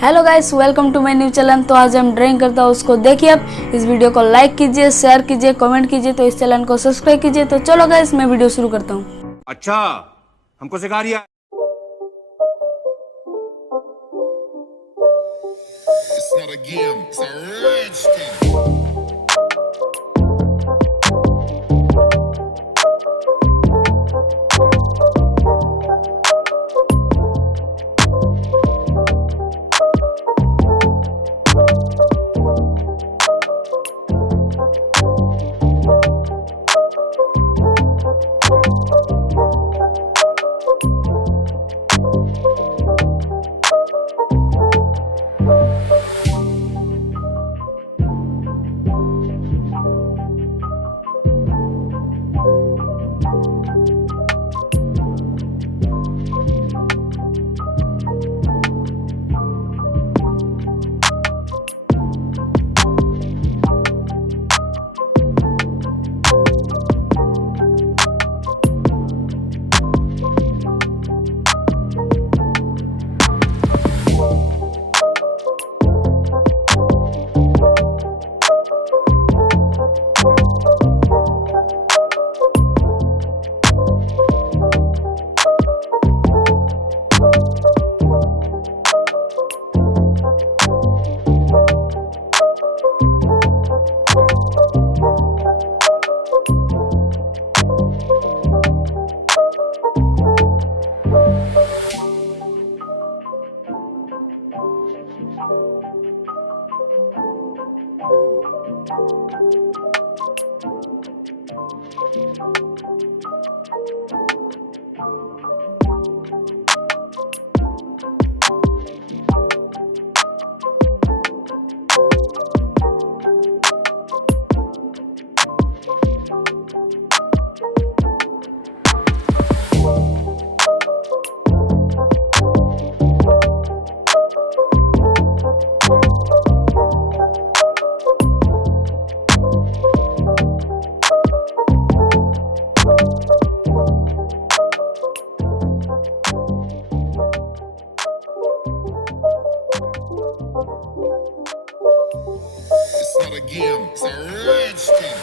Hello guys, welcome to my new channel. तो आज हम ड्राइंग करता हूँ, उसको देखिए। आप इस वीडियो को लाइक कीजिए, शेयर कीजिए, कमेंट कीजिए। तो इस चैनल को सब्सक्राइब कीजिए। तो चलो गाइस, मैं वीडियो शुरू करता हूँ। अच्छा, हमको सिखा रिया। It's not a game, it's a rich thing. It's not a game, it's a rich thing.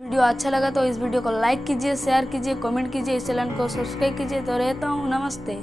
Video अच्छा लगा तो इस वीडियो को लाइक कीजिए, शेयर कीजिए, कमेंट कीजिए, इस चैनल को सब्सक्राइब कीजिए। तो रहता हूँ, नमस्ते।